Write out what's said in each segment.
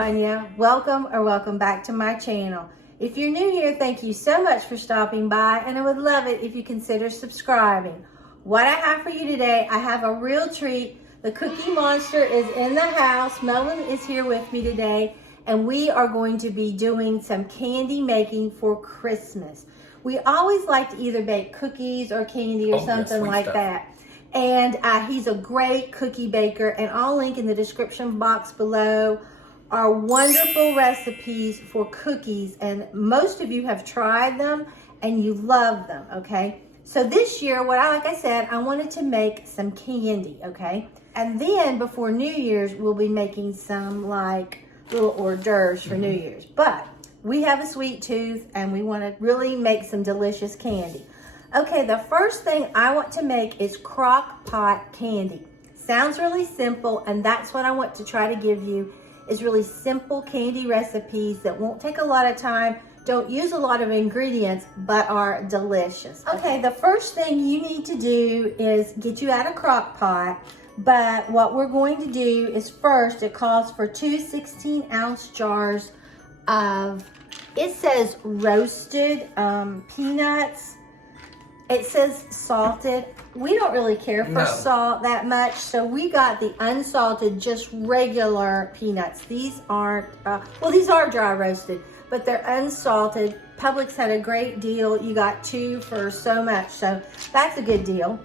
Tanya. Welcome or welcome back to my channel. If you're new here, thank you so much for stopping by, and I would love it if you consider subscribing. What I have for you today, I have a real treat. The Cookie Monster is in the house. Melvin is here with me today, and we are going to be doing some candy making for Christmas. We always like to either bake cookies or candy or something like that. And he's a great cookie baker, and I'll link in the description box below our wonderful recipes for cookies, and most of you have tried them and you love them, okay? So this year, like I said, I wanted to make some candy, okay? And then before New Year's, we'll be making some like little hors d'oeuvres for New Year's. But we have a sweet tooth and we want to really make some delicious candy. Okay, the first thing I want to make is Crockpot Candy. Sounds really simple, and that's what I want to try to give you, is really simple candy recipes that won't take a lot of time, don't use a lot of ingredients, but are delicious. Okay, the first thing you need to do is get you out a crock pot, but what we're going to do is first, it calls for 2 16-ounce jars of, it says roasted peanuts. It says salted. We don't really care for salt that much, so we got the unsalted, just regular peanuts. These aren't, well, these are dry roasted, but they're unsalted. Publix had a great deal. You got 2 for so much, so that's a good deal.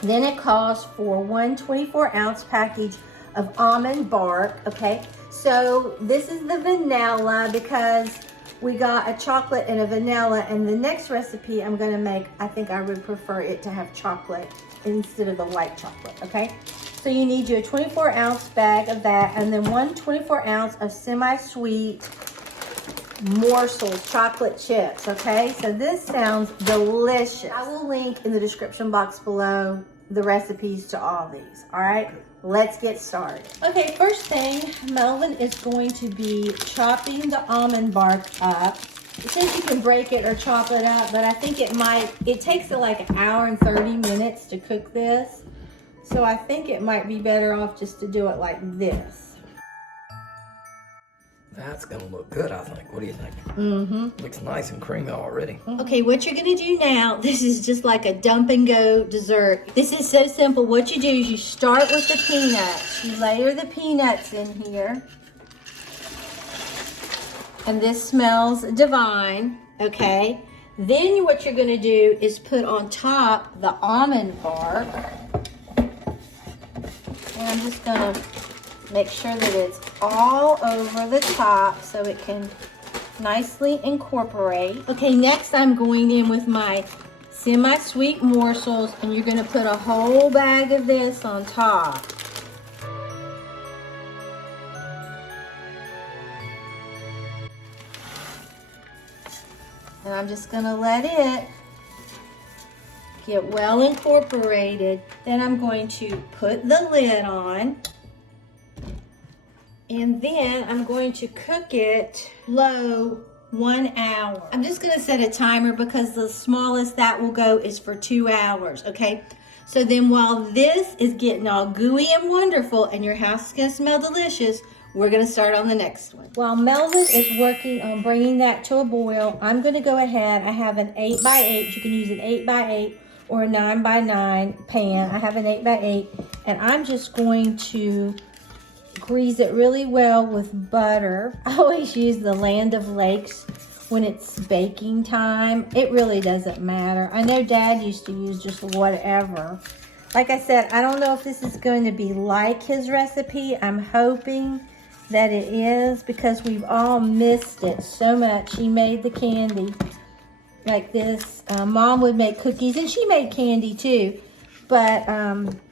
Then it calls for 1 24-ounce package of almond bark, okay? So this is the vanilla because we got a chocolate and a vanilla, and the next recipe I'm gonna make, I think I would prefer it to have chocolate instead of the white chocolate, okay? So you need a 24-ounce bag of that, and then 1 24-ounce of semi-sweet morsels, chocolate chips, okay? So this sounds delicious. I will link in the description box below the recipes to all these, all right? Let's get started. Okay, first thing, Melvin is going to be chopping the almond bark up. It says you can break it or chop it up, but I think it takes like an hour and 30 minutes to cook this. So I think it might be better off just to do it like this. That's gonna look good, I think. What do you think? Mm-hmm. Looks nice and creamy already. Okay, what you're gonna do now, this is just like a dump and go dessert. This is so simple. What you do is you start with the peanuts. You layer the peanuts in here. And this smells divine, okay? Then what you're gonna do is put on top the almond bark. And I'm just gonna make sure that it's all over the top so it can nicely incorporate. Okay, next I'm going in with my semi-sweet morsels, and you're gonna put a whole bag of this on top. And I'm just gonna let it get well incorporated. Then I'm going to put the lid on. And then I'm going to cook it low 1 hour. I'm just gonna set a timer because the smallest that will go is for 2 hours, okay? So then while this is getting all gooey and wonderful and your house is gonna smell delicious, we're gonna start on the next one. While Melvin is working on bringing that to a boil, I'm gonna go ahead. I have an 8x8. You can use an 8x8 or a 9x9 pan. I have an 8x8, and I'm just going to grease it really well with butter. I always use the Land of Lakes when it's baking time. It really doesn't matter. I know Dad used to use just whatever. Like I said, I don't know if this is going to be like his recipe. I'm hoping that it is because we've all missed it so much. He made the candy like this. Mom would make cookies, and she made candy too. But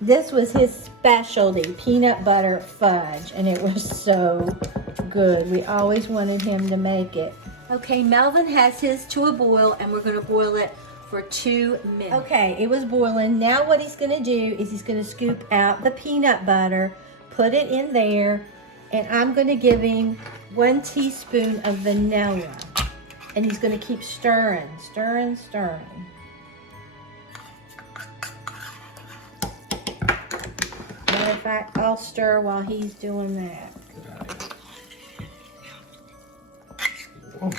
this was his specialty, peanut butter fudge, and it was so good. We always wanted him to make it. Okay, Melvin has his to a boil, and we're gonna boil it for 2 minutes. Okay, it was boiling. Now what he's gonna do is he's gonna scoop out the peanut butter, put it in there, and I'm gonna give him 1 teaspoon of vanilla. And he's gonna keep stirring, stirring, stirring. Matter of fact, I'll stir while he's doing that. Good idea.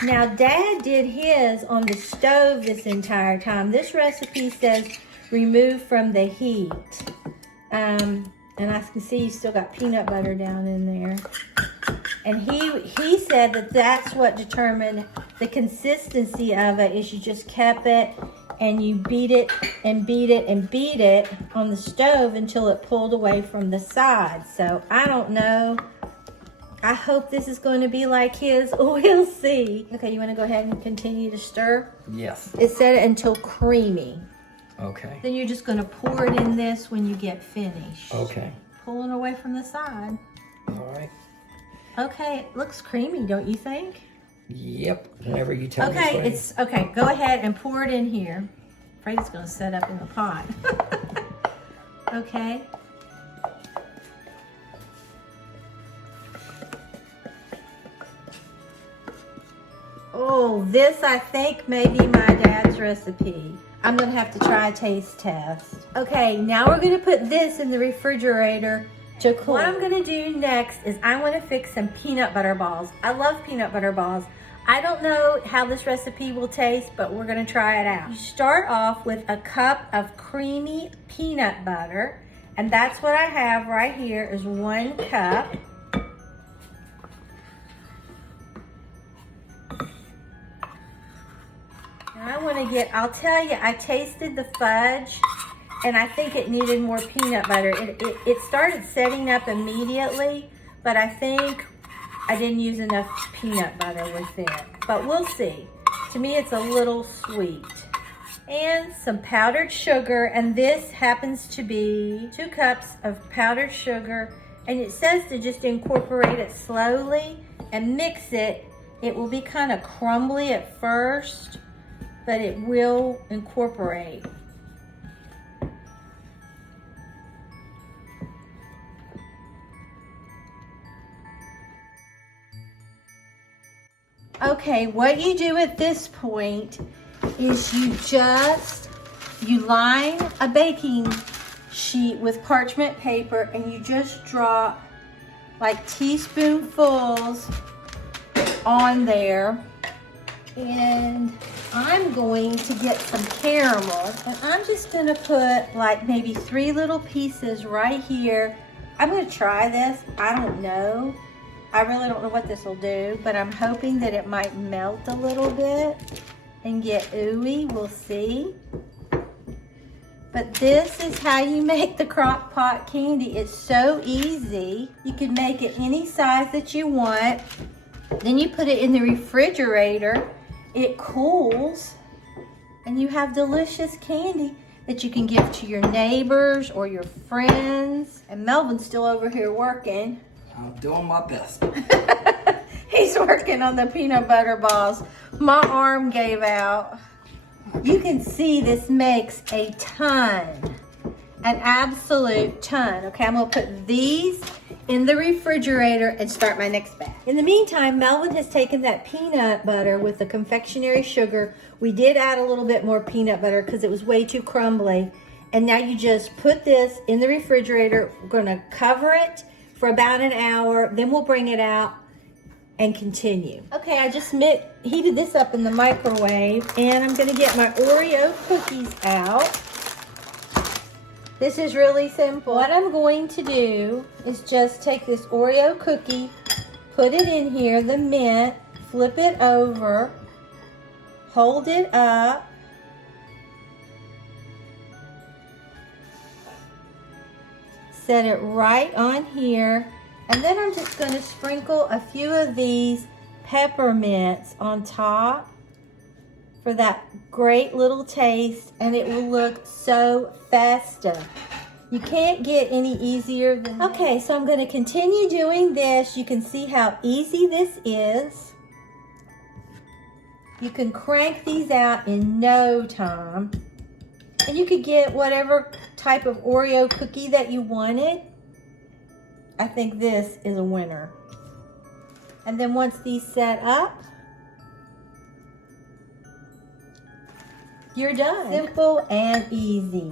Now, Dad did his on the stove this entire time. This recipe says remove from the heat. And I can see you still got peanut butter down in there. And he said that that's what determined the consistency of it, is you just kept it and you beat it and beat it and beat it on the stove until it pulled away from the side. So I don't know. I hope this is going to be like his. We'll see. Okay, you want to go ahead and continue to stir? Yes. It said until creamy. Okay. Then you're just going to pour it in this when you get finished. Okay. Pulling away from the side. All right. Okay, it looks creamy, don't you think? Yep. Whenever you tell me. Okay, it's it's okay. Go ahead and pour it in here. Afraid it's going to set up in the pot. Okay. Oh, this I think may be my dad's recipe. I'm going to have to try a taste test. Okay, now we're going to put this in the refrigerator to cool. What I'm going to do next is I want to fix some peanut butter balls. I love peanut butter balls. I don't know how this recipe will taste, but we're going to try it out. You start off with a cup of creamy peanut butter, and that's what I have right here is 1 cup. I want to get, I'll tell you, I tasted the fudge and I think it needed more peanut butter. It started setting up immediately, but I think I didn't use enough peanut butter with it. But we'll see. To me, it's a little sweet. And some powdered sugar, and this happens to be 2 cups of powdered sugar. And it says to just incorporate it slowly and mix it. It will be kind of crumbly at first, but it will incorporate. Okay, what you do at this point is you line a baking sheet with parchment paper and you just drop like teaspoonfuls on there. And I'm going to get some caramel, and I'm just going to put like maybe 3 little pieces right here. I'm going to try this. I don't know. I really don't know what this will do, but I'm hoping that it might melt a little bit and get ooey. We'll see. But this is how you make the Crockpot candy. It's so easy. You can make it any size that you want. Then you put it in the refrigerator. It cools, and you have delicious candy that you can give to your neighbors or your friends. And Melvin's still over here working. I'm doing my best. He's working on the peanut butter balls. My arm gave out. You can see this makes a ton, an absolute ton. Okay, I'm gonna put these in the refrigerator and start my next batch. In the meantime, Melvin has taken that peanut butter with the confectionery sugar. We did add a little bit more peanut butter because it was way too crumbly. And now you just put this in the refrigerator. We're gonna cover it for about an hour, then we'll bring it out and continue. Okay, I just heated this up in the microwave, and I'm gonna get my Oreo cookies out. This is really simple. What I'm going to do is just take this Oreo cookie, put it in here, the mint, flip it over, hold it up, set it right on here, and then I'm just going to sprinkle a few of these peppermints on top for that great little taste, and it will look so festive. You can't get any easier than that. Okay, so I'm going to continue doing this. You can see how easy this is. You can crank these out in no time. And you could get whatever type of Oreo cookie that you wanted. I think this is a winner. And then once these set up, you're done. Simple and easy.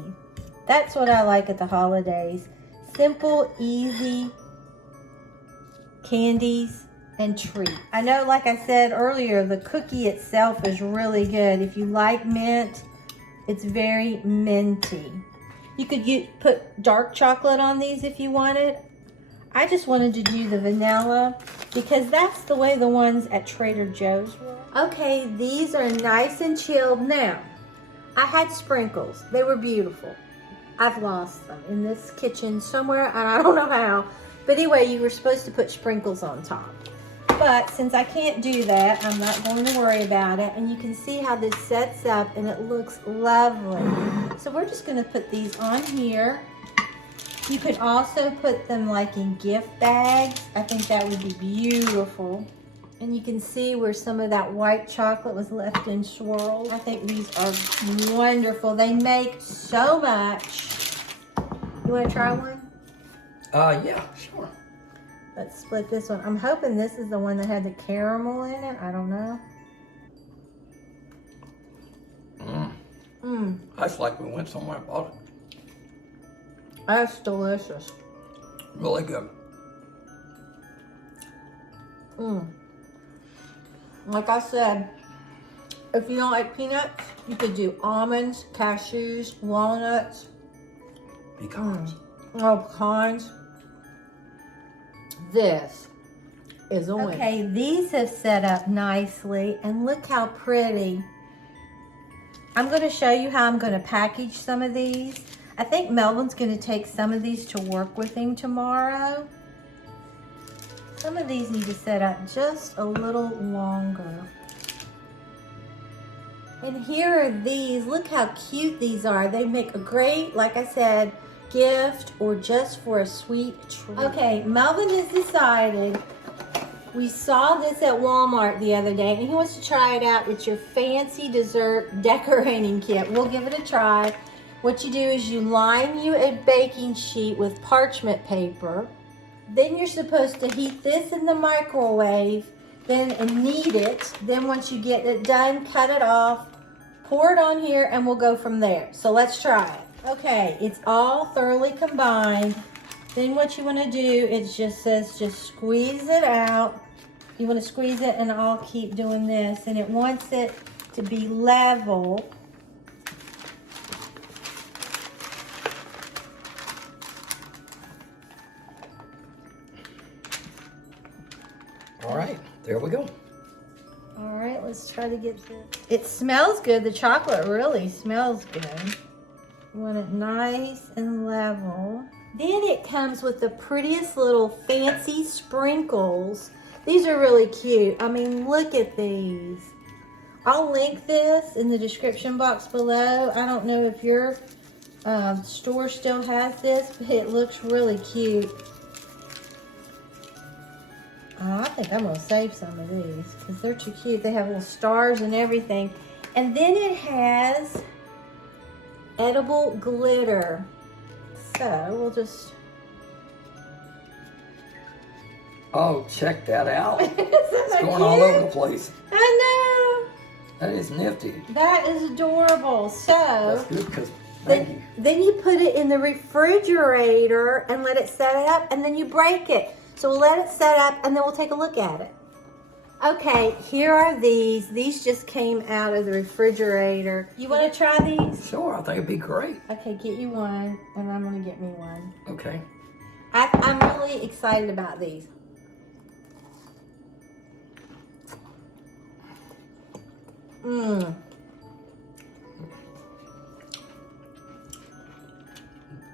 That's what I like at the holidays. Simple, easy candies and treat. I know, like I said earlier, the cookie itself is really good. If you like mint, it's very minty. You could put dark chocolate on these if you wanted. I just wanted to do the vanilla because that's the way the ones at Trader Joe's were. Okay, these are nice and chilled. Now, I had sprinkles. They were beautiful. I've lost them in this kitchen somewhere, and I don't know how. But anyway, you were supposed to put sprinkles on top. But since I can't do that, I'm not going to worry about it. And you can see how this sets up, and it looks lovely. So we're just going to put these on here. You could also put them like in gift bags. I think that would be beautiful. And you can see where some of that white chocolate was left in swirls. I think these are wonderful. They make so much. You want to try one? Yeah, sure. Let's split this one. I'm hoping this is the one that had the caramel in it. I don't know. That's like we went somewhere and bought it. That's delicious. Really good. Like I said, if you don't like peanuts, you could do almonds, cashews, walnuts. Pecans. Pecans. This is a win. Okay, these have set up nicely, and look how pretty. I'm going to show you how I'm going to package some of these. I think Melvin's going to take some of these to work with him tomorrow. Some of these need to set up just a little longer. And here are these. Look how cute these are. They make a great, like I said, gift or just for a sweet treat. Okay, Melvin has decided. We saw this at Walmart the other day, and he wants to try it out. It's your fancy dessert decorating kit. We'll give it a try. What you do is you line you a baking sheet with parchment paper. Then you're supposed to heat this in the microwave, then knead it. Then once you get it done, cut it off, pour it on here, and we'll go from there. So let's try it. Okay, it's all thoroughly combined. Then what you want to do, it just says just squeeze it out. You want to squeeze it, and I'll keep doing this. And it wants it to be level. All right, there we go. All right, let's try to get this. It smells good. The chocolate really smells good. You want it nice and level. Then it comes with the prettiest little fancy sprinkles. These are really cute. I mean, look at these. I'll link this in the description box below. I don't know if your store still has this, but it looks really cute. Oh, I think I'm going to save some of these because they're too cute. They have little stars and everything. And then it has edible glitter. So we'll just... Oh, check that out. Isn't It's that going cute? all over the place. I That is nifty. know. That is adorable. So That's good because Maggie. then you put it in the refrigerator and let it set up, and then you break it. So we'll let it set up, and then we'll take a look at it. Okay, here are these. These just came out of the refrigerator. You want to try these? Sure, I think it'd be great. Okay, get you one, and I'm going to get me one. Okay. I'm really excited about these.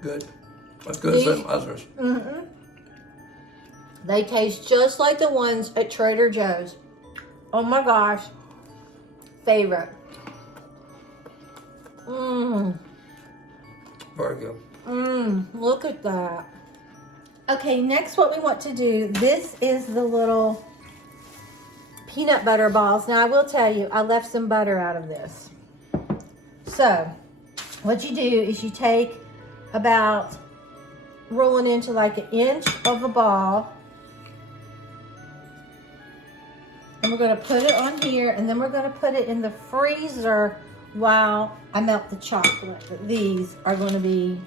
Good. As good as them others. They taste just like the ones at Trader Joe's. Oh my gosh. Favorite. Very good. Look at that. Okay, next what we want to do, this is the little peanut butter balls. Now I will tell you, I left some butter out of this. So, what you do is you take about rolling into like an inch of a ball. And we're going to put it on here, and then we're going to put it in the freezer while I melt the chocolate. But these are going to be,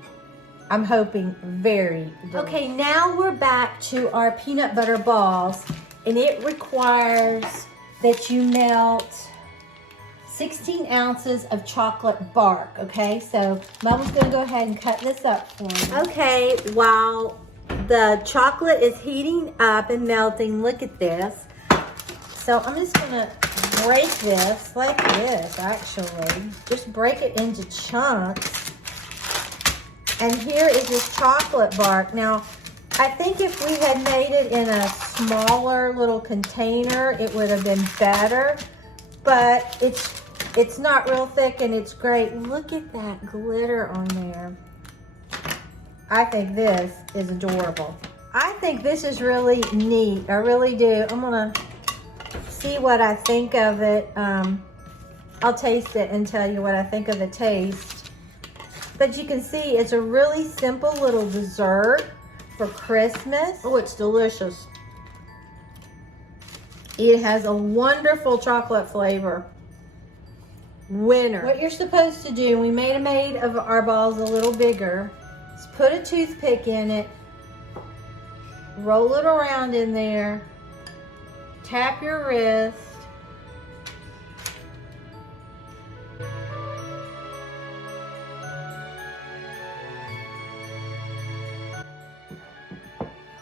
I'm hoping, very delicious. Okay, now we're back to our peanut butter balls. and it requires that you melt 16 ounces of chocolate bark, okay? So Mama's gonna go ahead and cut this up for me. Okay, while the chocolate is heating up and melting, look at this. So I'm just gonna break this like this, actually. Just break it into chunks. And here is this chocolate bark. Now, I think if we had made it in a smaller little container, it would have been better. But it's not real thick and it's great. Look at that glitter on there. I think this is adorable. I think this is really neat. I really do. I'm gonna see what I think of it. I'll taste it and tell you what I think of the taste. But you can see it's a really simple little dessert for Christmas. Oh, it's delicious. It has a wonderful chocolate flavor. Winner. What you're supposed to do, we made of our balls a little bigger, is put a toothpick in it, roll it around in there, tap your wrist,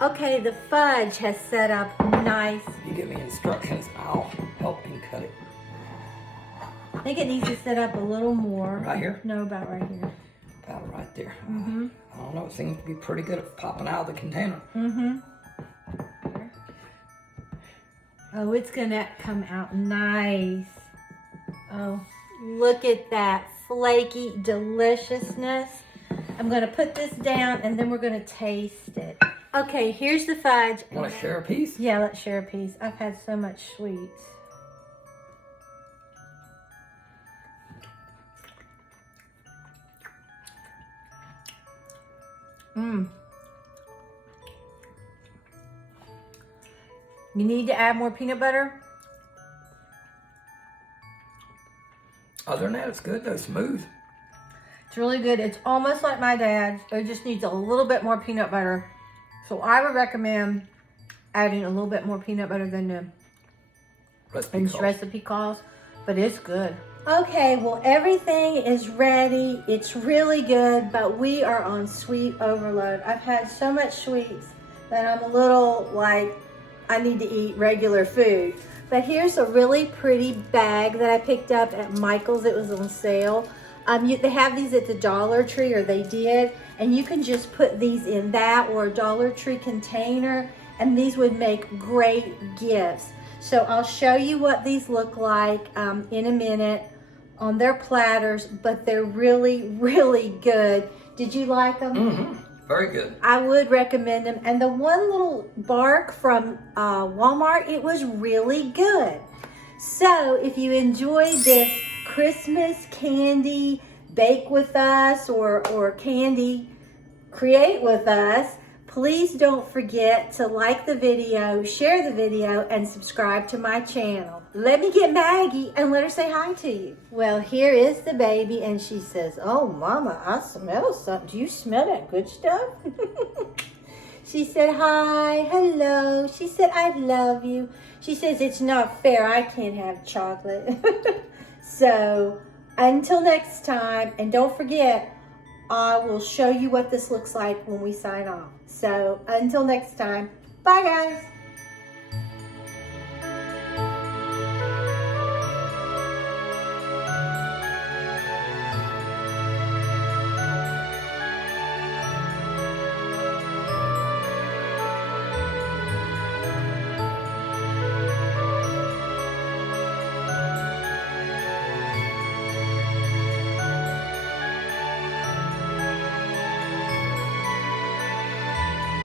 okay, the fudge has set up nice. You give me instructions, I'll help you cut it. I think it needs to set up a little more. Right here? No, about right here. About right there. I don't know, it seems to be pretty good at popping out of the container. Oh, it's gonna come out nice. Oh, look at that flaky deliciousness. I'm gonna put this down and then we're gonna taste it. Okay, here's the fudge. Want to share a piece? Yeah, let's share a piece. I've had so much sweets. You need to add more peanut butter. Other than that, it's good though, smooth. It's really good. It's almost like my dad's. It just needs a little bit more peanut butter. So I would recommend adding a little bit more peanut butter than the recipe calls, but it's good. Okay, well, everything is ready. It's really good, but we are on sweet overload. I've had so much sweets that I'm a little like, I need to eat regular food. But here's a really pretty bag that I picked up at Michael's. It was on sale. They have these at the Dollar Tree, or they did, and you can just put these in that or a Dollar Tree container, and these would make great gifts. So I'll show you what these look like in a minute on their platters, but they're really, really good. Did you like them? Very good. I would recommend them. And the one little bark from Walmart, it was really good. So if you enjoyed this Christmas candy bake with us or candy create with us, please don't forget to like the video, share the video, and subscribe to my channel. Let me get Maggie and let her say hi to you. Well, here is the baby, and she says, "Oh, Mama, I smell something. Do you smell that good stuff?" She said, "Hi, hello." She said, "I love you." She says, "It's not fair. I can't have chocolate." So, until next time, and don't forget, I will show you what this looks like when we sign off. So, until next time, bye guys.